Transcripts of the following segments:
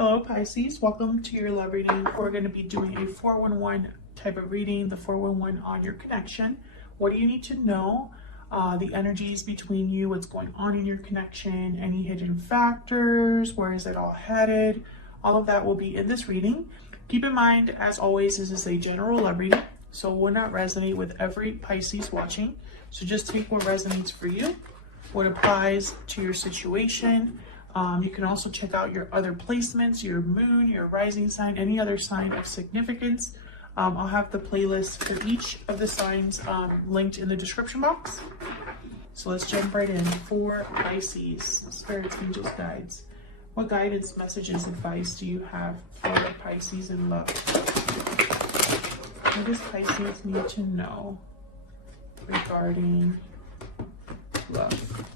Hello Pisces, welcome to your love reading. We're going to be doing a 411 type of reading, the 411 on your connection. What do you need to know? The energies between you, what's going on in your connection, any hidden factors, where is it all headed? All of that will be in this reading. Keep in mind, as always, this is a general love reading, so it will not resonate with every Pisces watching. So just take what resonates for you, what applies to your situation. You can also check out your other placements, your moon, your rising sign, any other sign of significance. I'll have the playlist for each of the signs linked in the description box. So let's jump right in. For Pisces, spirits, angels, guides. What guidance, messages, advice do you have for Pisces in love? What does Pisces need to know regarding love?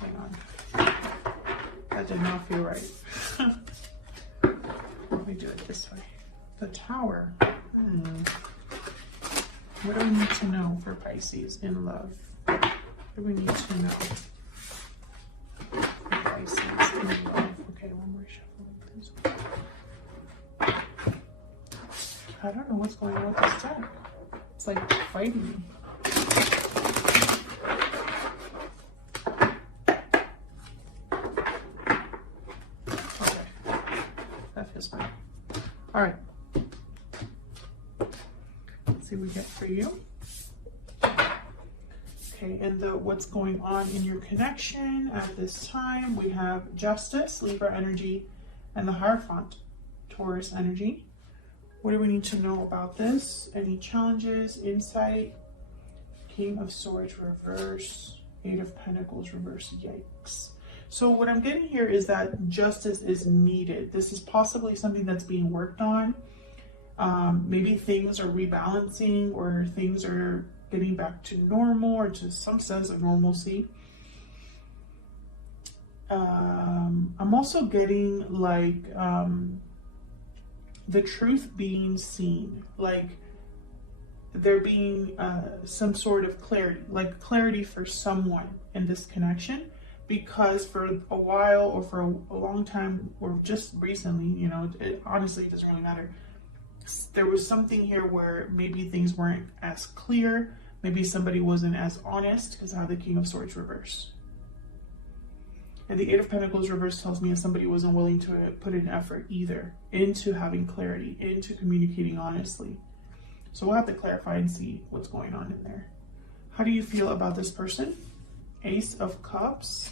Hang on. That did not feel right. Let me do it this way. The Tower. What do we need to know for Pisces in love? What do we need to know for Pisces in love? Okay, one more shuffle, please. I don't know what's going on with this deck. It's like fighting me. All right, let's see what we get for you. Okay, and what's going on in your connection at this time? We have Justice, Libra energy, and the Hierophant, Taurus energy. What do we need to know about this? Any challenges, insight? King of Swords reverse, Eight of Pentacles reverse, yikes. So what I'm getting here is that justice is needed. This is possibly something that's being worked on. Maybe things are rebalancing or things are getting back to normal or to some sense of normalcy. I'm also getting like the truth being seen, like there being some sort of clarity, like clarity for someone in this connection. Because for a while or for a long time or just recently, you know, it honestly doesn't really matter. There was something here where maybe things weren't as clear. Maybe somebody wasn't as honest because I have the King of Swords reverse. And the Eight of Pentacles reverse tells me that somebody wasn't willing to put an effort either into having clarity, into communicating honestly. So we'll have to clarify and see what's going on in there. How do you feel about this person? Ace of Cups.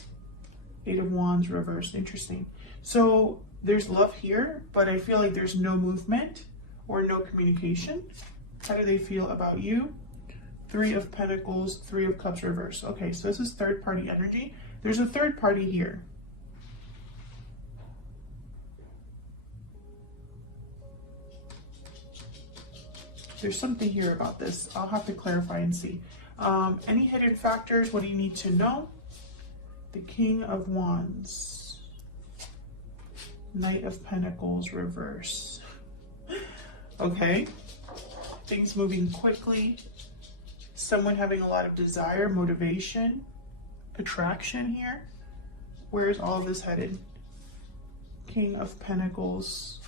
Eight of Wands reversed. Interesting. So there's love here, but I feel like there's no movement or no communication. How do they feel about you? Three of Pentacles, Three of Cups reversed. Okay, so this is third party energy. There's a third party here. There's something here about this. I'll have to clarify and see. Any hidden factors? What do you need to know? The King of Wands, Knight of Pentacles reverse. Okay, things moving quickly, someone having a lot of desire, motivation, attraction here. Where's all of this headed? King of Pentacles,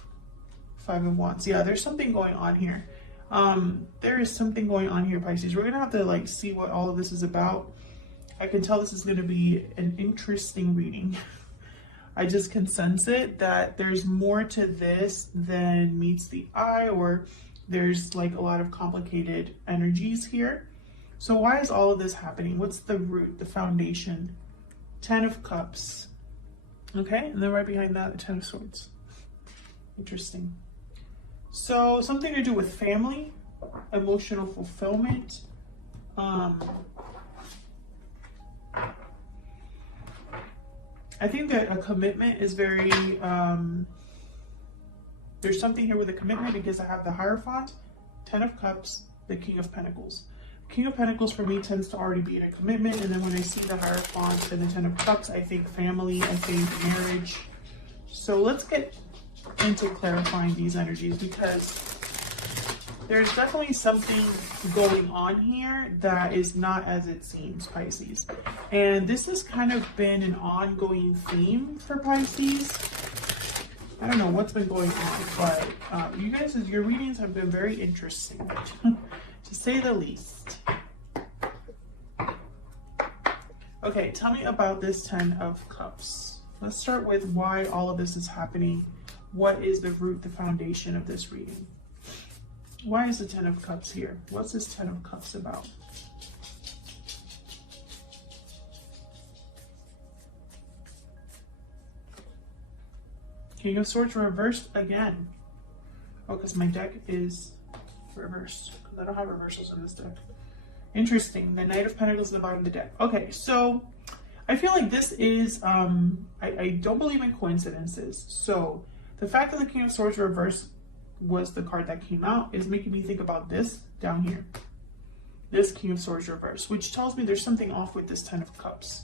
Five of Wands. Yeah, there's something going on here. There is something going on here, Pisces. We're gonna have to like see what all of this is about. I can tell this is going to be an interesting reading. I just can sense it that there's more to this than meets the eye, or there's like a lot of complicated energies here. So why is all of this happening? What's the root, the foundation? Ten of Cups. Okay, and then right behind that, the Ten of Swords. Interesting. So something to do with family, emotional fulfillment. I think that a commitment is very, there's something here with a commitment because I have the Hierophant, Ten of Cups, the King of Pentacles. King of Pentacles for me tends to already be in a commitment, and then when I see the Hierophant and the Ten of Cups, I think family, I think marriage. So let's get into clarifying these energies because there's definitely something going on here that is not as it seems, Pisces. And this has kind of been an ongoing theme for Pisces. I don't know what's been going on, but you guys, your readings have been very interesting, to say the least. Okay, tell me about this 10 of Cups. Let's start with why all of this is happening. What is the root, the foundation of this reading? Why is the 10 of Cups here? What's this 10 of Cups about? King of Swords reversed again. Oh, because my deck is reversed. I don't have reversals in this deck. Interesting. The Knight of Pentacles at the bottom of the deck. Okay, so I feel like this is, I don't believe in coincidences. So the fact that the King of Swords reversed was the card that came out is making me think about this down here. This King of Swords reversed, which tells me there's something off with this 10 of Cups.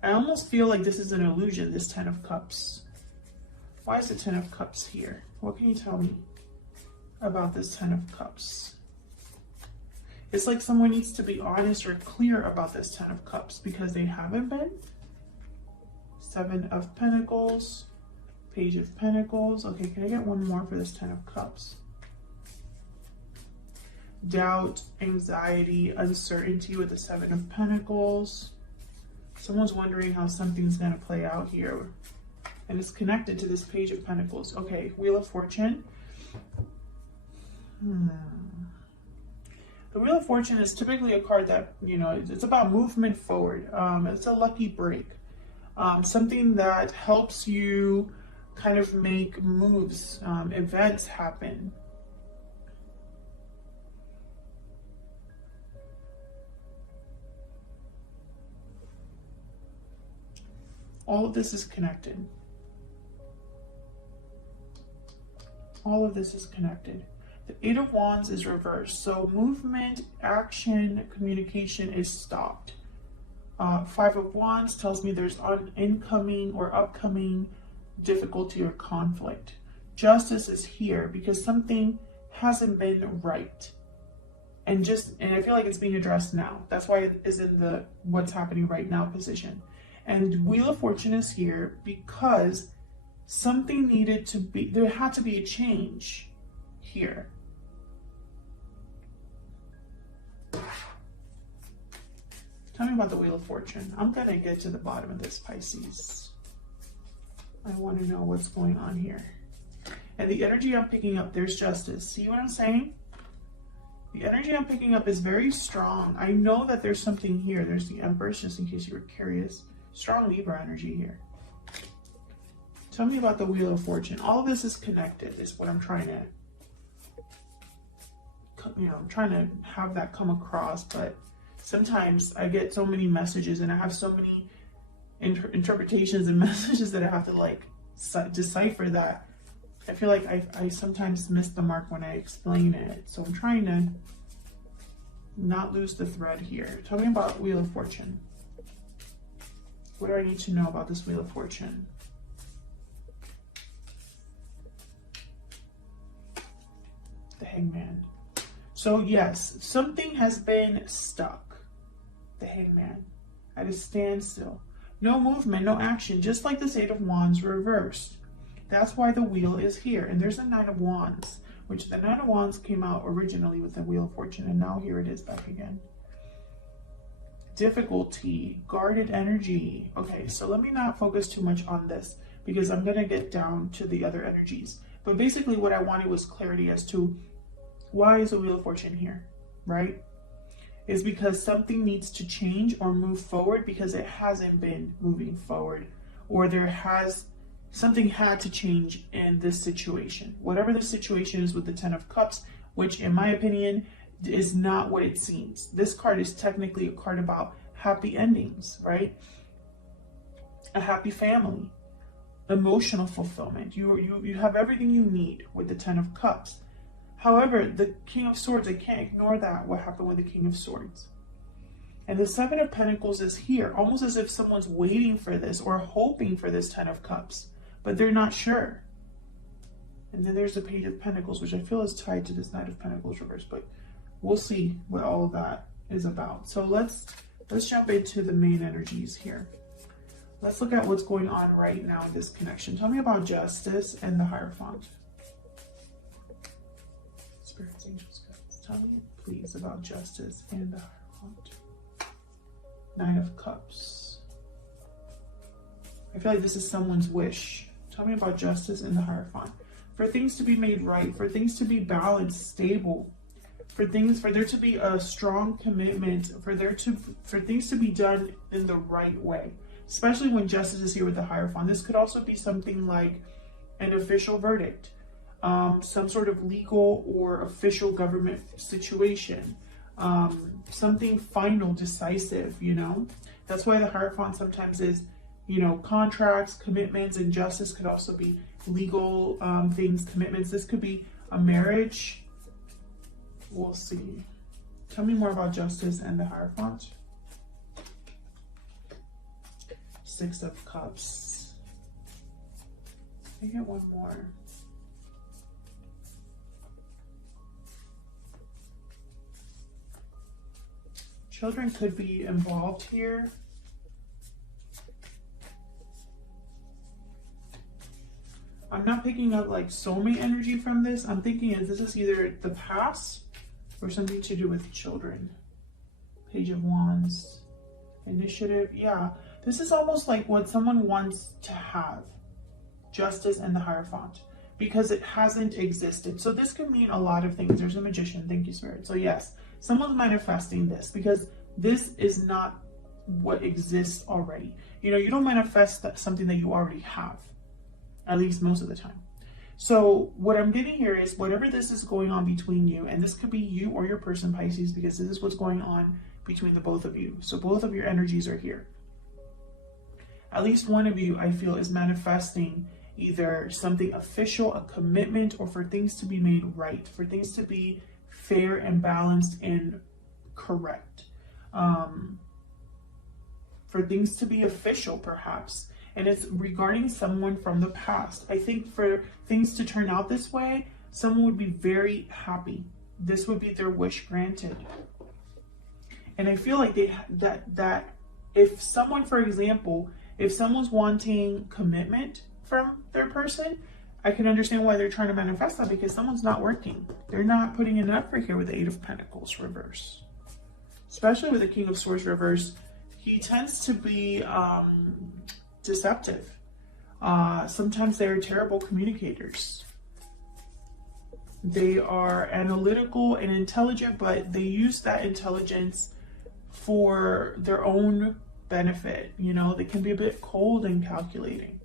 I almost feel like this is an illusion, this 10 of Cups. Why is the 10 of Cups here? What can you tell me about this 10 of Cups? It's like someone needs to be honest or clear about this 10 of Cups because they haven't been. 7 of Pentacles, Page of Pentacles. Okay, can I get one more for this 10 of Cups? Doubt, anxiety, uncertainty with the 7 of Pentacles. Someone's wondering how something's going to play out here. And it's connected to this Page of Pentacles. Okay, Wheel of Fortune. The Wheel of Fortune is typically a card that, you know, it's about movement forward. It's a lucky break. Something that helps you kind of make moves, events happen. All of this is connected. All of this is connected. The 8 of Wands is reversed. So movement, action, communication is stopped. 5 of Wands tells me there's an incoming or upcoming difficulty or conflict. Justice is here because something hasn't been right. And I feel like it's being addressed now. That's why it is in the what's happening right now position. And Wheel of Fortune is here because something needed to be, there had to be a change here. Tell me about the Wheel of Fortune. I'm going to get to the bottom of this, Pisces. I want to know what's going on here. And the energy I'm picking up, there's justice. See what I'm saying? The energy I'm picking up is very strong. I know that there's something here. There's the Empress, just in case you were curious. Strong Libra energy here. Tell me about the Wheel of Fortune. All of this is connected, is what I'm trying to, I'm trying to have that come across. But sometimes I get so many messages and I have so many interpretations and messages that I have to like decipher that. I feel like I sometimes miss the mark when I explain it. So I'm trying to not lose the thread here. Tell me about Wheel of Fortune. What do I need to know about this Wheel of Fortune? The Hangman. So yes, something has been stuck. The Hangman. At a standstill. No movement, no action. Just like this 8 of Wands reversed. That's why the wheel is here. And there's a 9 of Wands. Which the 9 of Wands came out originally with the Wheel of Fortune. And now here it is back again. Difficulty, guarded energy. Okay, so let me not focus too much on this because I'm going to get down to the other energies. But basically what I wanted was clarity as to why is the Wheel of Fortune here, right? Is because something needs to change or move forward because it hasn't been moving forward, or something had to change in this situation. Whatever the situation is with the 10 of Cups, which in my opinion is not what it seems. This card is technically a card about happy endings, right? A happy family, emotional fulfillment. You have everything you need with the 10 of Cups. However, the King of Swords, I can't ignore that, what happened with the King of Swords. And the 7 of Pentacles is here, almost as if someone's waiting for this or hoping for this 10 of Cups, but they're not sure. And then there's the Page of Pentacles, which I feel is tied to this Knight of Pentacles reverse, but we'll see what all of that is about. So let's jump into the main energies here. Let's look at what's going on right now in this connection. Tell me about Justice and the Hierophant. Spirits, angels, guides. Tell me, please, about Justice and the Hierophant. Nine of Cups. I feel like this is someone's wish. Tell me about Justice and the Hierophant. For things to be made right, for things to be balanced, stable, for there to be a strong commitment, for things to be done in the right way. Especially when Justice is here with the Hierophant. This could also be something like an official verdict, some sort of legal or official government situation, something final, decisive, you know. That's why the Hierophant sometimes is, you know, contracts, commitments, and Justice could also be legal things, commitments. This could be a marriage. We'll see. Tell me more about Justice and the Hierophant. Six of Cups. I get one more. Children could be involved here. I'm not picking up like soulmate energy from this. I'm thinking this is either the past or something to do with children. Page of Wands. Initiative. Yeah. This is almost like what someone wants to have. Justice and the Hierophant. Because it hasn't existed. So this could mean a lot of things. There's a Magician. Thank you, Spirit. So yes, someone's manifesting this. Because this is not what exists already. You know, you don't manifest something that you already have. At least most of the time. So what I'm getting here is whatever this is going on between you. And this could be you or your person, Pisces. Because this is what's going on between the both of you. So both of your energies are here. At least one of you, I feel, is manifesting either something official, a commitment, or for things to be made right, for things to be fair and balanced and correct, for things to be official, perhaps. And it's regarding someone from the past. I think for things to turn out this way, someone would be very happy. This would be their wish granted. And I feel like that if someone, for example, if someone's wanting commitment from their person, I can understand why they're trying to manifest that, because someone's not working. They're not putting in effort here with the Eight of Pentacles reverse. Especially with the King of Swords reverse, he tends to be deceptive. Sometimes they're terrible communicators. They are analytical and intelligent, but they use that intelligence for their own benefit. You know, they can be a bit cold and calculating.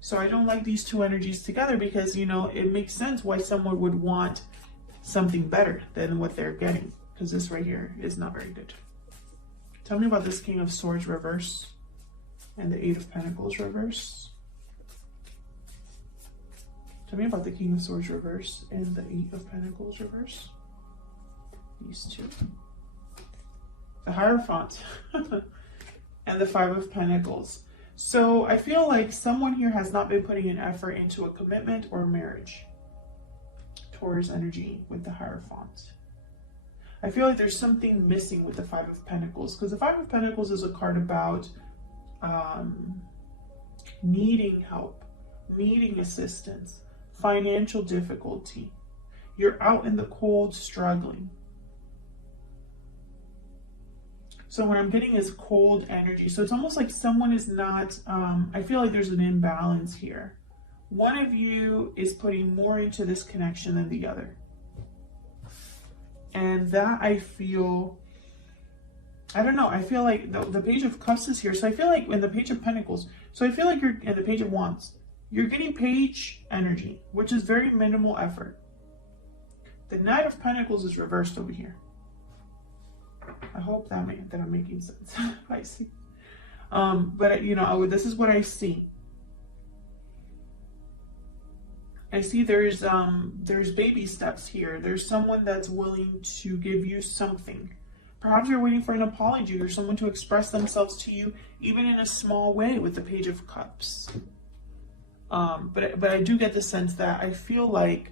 So I don't like these two energies together, because, you know, it makes sense why someone would want something better than what they're getting, because this right here is not very good. Tell me about this King of Swords reverse and the Eight of Pentacles reverse. Tell me about the King of Swords reverse and the Eight of Pentacles reverse. These two. The Hierophant and the Five of Pentacles. So I feel like someone here has not been putting an effort into a commitment or marriage. Taurus energy with the Hierophant. I feel like there's something missing with the Five of Pentacles, because the Five of Pentacles is a card about needing help, needing assistance, financial difficulty. You're out in the cold struggling. So what I'm getting is cold energy. So it's almost like someone is not, I feel like there's an imbalance here. One of you is putting more into this connection than the other. And that I feel, I don't know, I feel like the Page of Cups is here. So I feel like in the Page of Pentacles, so I feel like you're in the Page of Wands, you're getting Page energy, which is very minimal effort. The Knight of Pentacles is reversed over here. I hope that I'm making sense. I see. But you know, this is what I see. I see there's baby steps here. There's someone that's willing to give you something. Perhaps you're waiting for an apology or someone to express themselves to you, even in a small way, with the Page of Cups. But I do get the sense that I feel like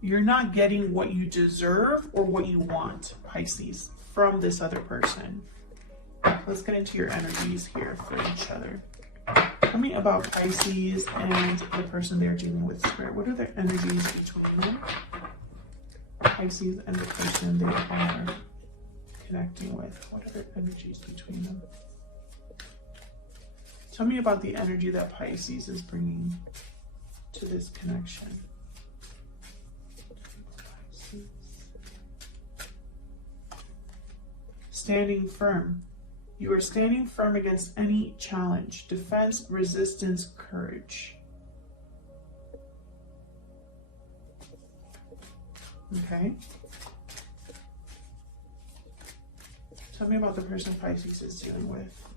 you're not getting what you deserve or what you want, Pisces, from this other person. Let's get into your energies here for each other. Tell me about Pisces and the person they're dealing with, Spirit. What are the energies between them? Pisces and the person they are connecting with. What are the energies between them? Tell me about the energy that Pisces is bringing to this connection. Pisces. Standing firm. You are standing firm against any challenge. Defense, resistance, courage. Okay. Tell me about the person Pisces is dealing with.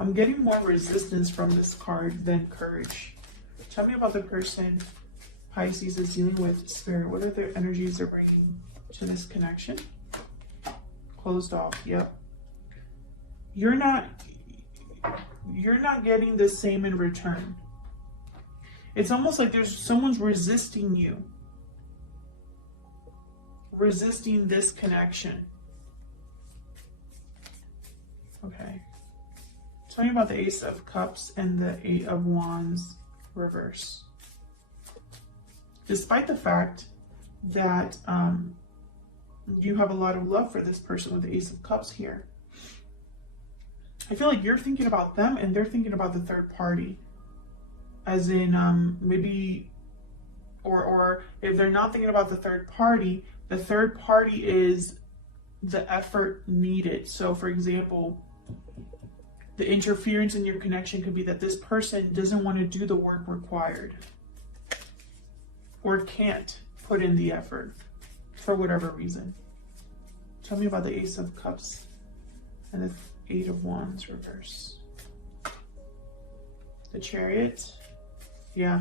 I'm getting more resistance from this card than courage. Tell me about the person Pisces is dealing with, Spirit. What are the energies they're bringing to this connection? Closed off. Yep. You're not getting the same in return. It's almost like there's someone's resisting you. Resisting this connection. Okay. Tell me about the Ace of Cups and the Eight of Wands reverse. Despite the fact that you have a lot of love for this person with the Ace of Cups here, I feel like you're thinking about them and they're thinking about the third party. As in maybe, or if they're not thinking about the third party is the effort needed. So for example, the interference in your connection could be that this person doesn't want to do the work required or can't put in the effort for whatever reason. Tell me about the Ace of Cups and the Eight of Wands reverse. The Chariot. Yeah,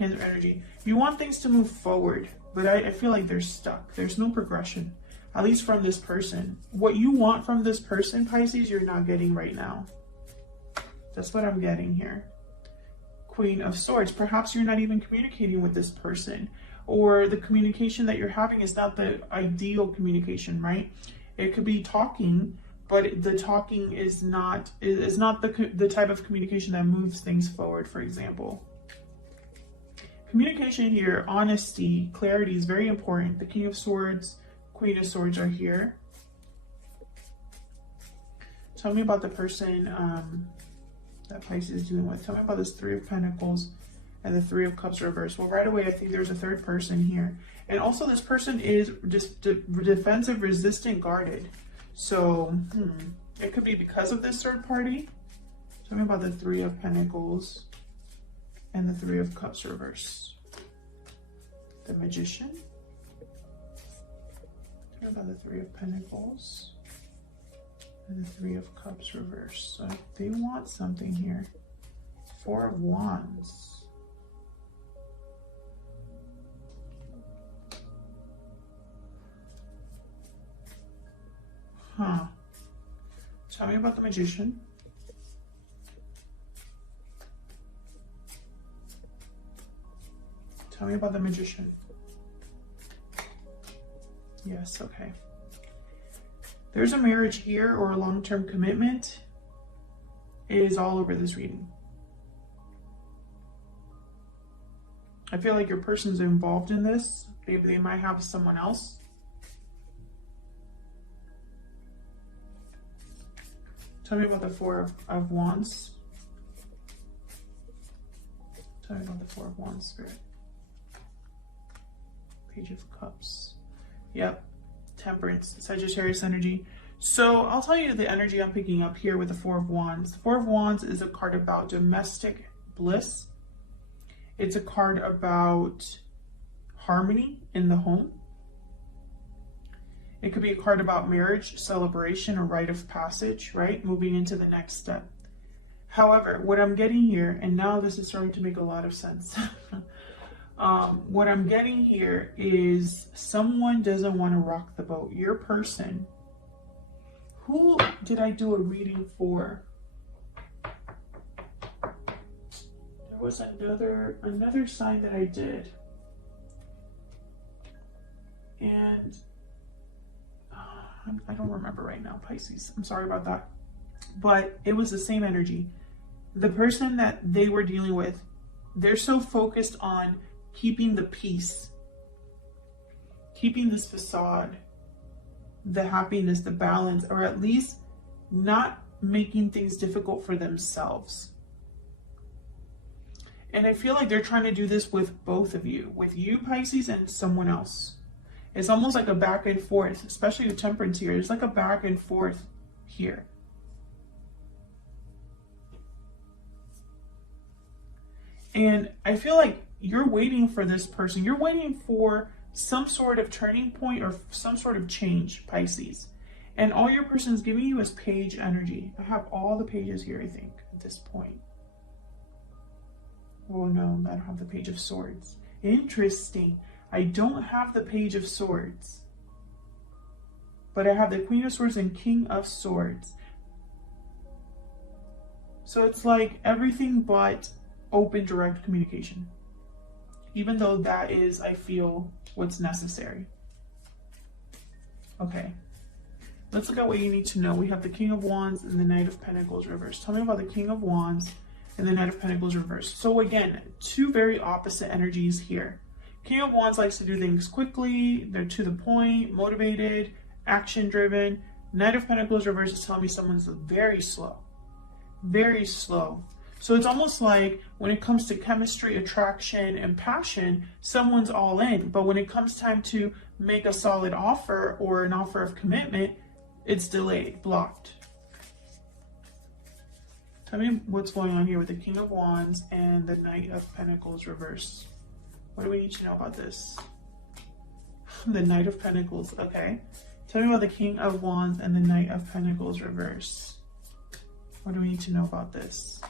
Cancer energy. You want things to move forward, but I feel like they're stuck. There's no progression, at least from this person. What you want from this person, Pisces, you're not getting right now. That's what I'm getting here. Queen of Swords. Perhaps you're not even communicating with this person, or the communication that you're having is not the ideal communication, right? It could be talking, but the talking is not the type of communication that moves things forward, for example. Communication here, honesty, clarity is very important. The King of Swords, Queen of Swords are here. Tell me about the person that Pisces is dealing with. Tell me about this Three of Pentacles and the Three of Cups reversed. Well, right away, I think there's a third person here. And also this person is just defensive, resistant, guarded. So, it could be because of this third party. Tell me about the Three of Pentacles and the Three of Cups reverse. The Magician. Tell me about the Three of Pentacles and the Three of Cups reverse. So they want something here. Four of Wands. Huh. Tell me about the Magician. Tell me about the Magician. Yes, okay. There's a marriage here or a long-term commitment. It is all over this reading. I feel like your person's involved in this. They might have someone else. Tell me about the Four of Wands. Tell me about the Four of Wands, Spirit. Page of Cups. Yep. Temperance, Sagittarius energy. So I'll tell you the energy I'm picking up here with the Four of Wands. The Four of Wands is a card about domestic bliss. It's a card about harmony in the home. It could be a card about marriage, celebration, or rite of passage, right? Moving into the next step. However, what I'm getting here, and now this is starting to make a lot of sense. What I'm getting here is someone doesn't want to rock the boat. Your person. Who did I do a reading for? There was another sign that I did. I don't remember right now, Pisces. I'm sorry about that. But it was the same energy. The person that they were dealing with, they're so focused on keeping the peace, keeping this facade, the happiness, the balance, or at least not making things difficult for themselves. And I feel like they're trying to do this with both of you, with you, Pisces, and someone else. It's almost like a back and forth, especially with Temperance here. It's like a back and forth here. And I feel like you're waiting for this person. You're waiting for some sort of turning point or some sort of change, Pisces. And all your person is giving you is page energy. I have all the pages here, I think, at this point. Oh no, I don't have the Page of Swords. Interesting. I don't have the Page of Swords. But I have the Queen of Swords and King of Swords. So it's like everything but open, direct communication. Even though that is, I feel, what's necessary. Okay. Let's look at what you need to know. We have the King of Wands and the Knight of Pentacles reversed. Tell me about the King of Wands and the Knight of Pentacles reversed. So again, two very opposite energies here. King of Wands likes to do things quickly. They're to the point, motivated, action-driven. Knight of Pentacles reversed is telling me someone's very slow. Very slow. So it's almost like when it comes to chemistry, attraction, and passion, someone's all in. But when it comes time to make a solid offer or an offer of commitment, it's delayed, blocked. Tell me what's going on here with the King of Wands and the Knight of Pentacles reverse. What do we need to know about this? The Knight of Pentacles, okay. Tell me about the King of Wands and the Knight of Pentacles reverse. What do we need to know about this?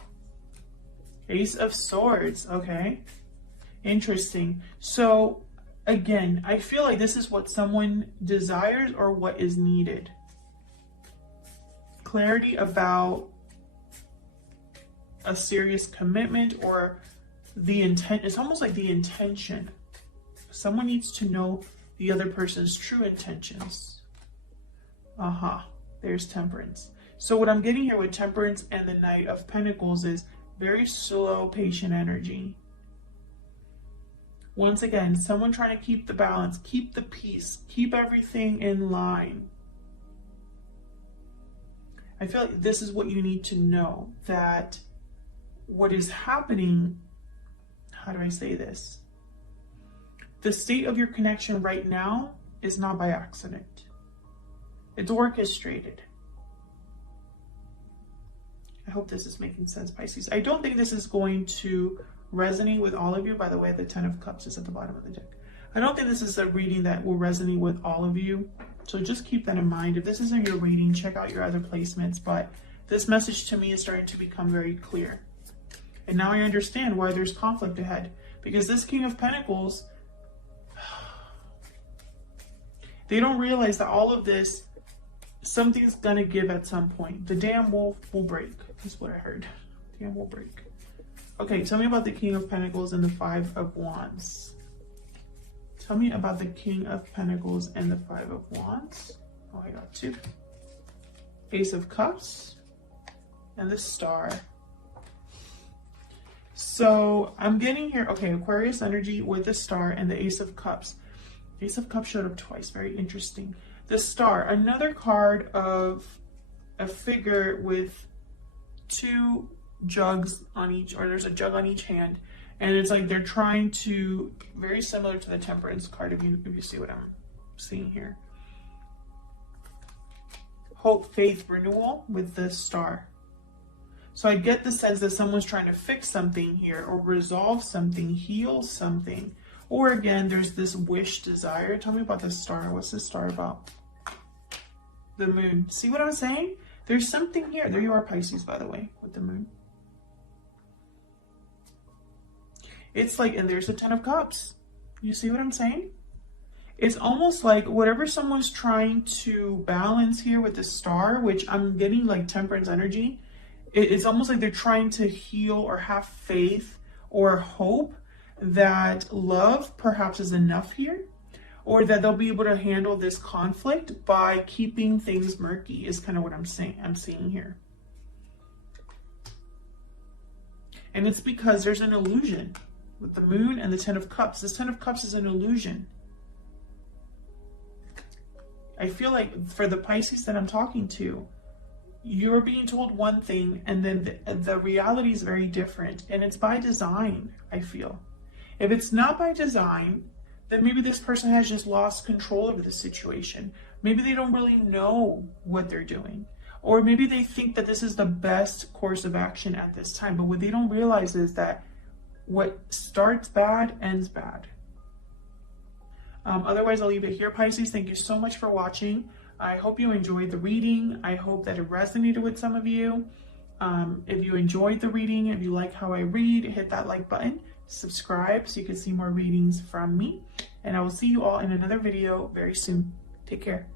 Ace of Swords, okay. Interesting. So, again, I feel like this is what someone desires or what is needed. Clarity about a serious commitment or the intent. It's almost like the intention. Someone needs to know the other person's true intentions. There's Temperance. So what I'm getting here with Temperance and the Knight of Pentacles is very slow, patient energy. Once again, someone trying to keep the balance, keep the peace, keep everything in line. I feel like this is what you need to know, that what is happening, how do I say this? The state of your connection right now is not by accident. It's orchestrated. I hope this is making sense, Pisces. I don't think this is going to resonate with all of you. By the way, the Ten of Cups is at the bottom of the deck. I don't think this is a reading that will resonate with all of you. So just keep that in mind. If this isn't your reading, check out your other placements. But this message to me is starting to become very clear. And now I understand why there's conflict ahead. Because this King of Pentacles, they don't realize that all of this, something's gonna give at some point. The dam will break. That's what I heard. The dam will break. Okay, tell me about the King of Pentacles and the Five of Wands. Tell me about the King of Pentacles and the Five of Wands. Oh, I got two. Ace of Cups and the Star. So I'm getting here, okay, Aquarius energy with the Star and the Ace of Cups. Ace of Cups showed up twice, very interesting. The Star, another card of a figure with two jugs on each, or there's a jug on each hand. And it's like they're trying to, very similar to the Temperance card, if you see what I'm seeing here. Hope, faith, renewal with the Star. So I get the sense that someone's trying to fix something here or resolve something, heal something. Or again, there's this wish, desire. Tell me about the Star. What's the Star about? The Moon. See what I'm saying? There's something here. There you are, Pisces, by the way, with the Moon. It's like, and there's the Ten of Cups. You see what I'm saying? It's almost like whatever someone's trying to balance here with the Star, which I'm getting like Temperance energy. It's almost like they're trying to heal or have faith or hope that love perhaps is enough here. or that they'll be able to handle this conflict by keeping things murky is kind of what I'm seeing here. And it's because there's an illusion with the moon and the 10 of cups. This 10 of cups is an illusion. I feel like for the Pisces that I'm talking to, you're being told one thing and then the reality is very different, and it's by design, I feel. If it's not by design, then maybe this person has just lost control over the situation. Maybe they don't really know what they're doing. Or maybe they think that this is the best course of action at this time. But what they don't realize is that what starts bad ends bad. Otherwise, I'll leave it here, Pisces. Thank you so much for watching. I hope you enjoyed the reading. I hope that it resonated with some of you. If you enjoyed the reading, if you like how I read, hit that like button. Subscribe so you can see more readings from me. And I will see you all in another video very soon. Take care.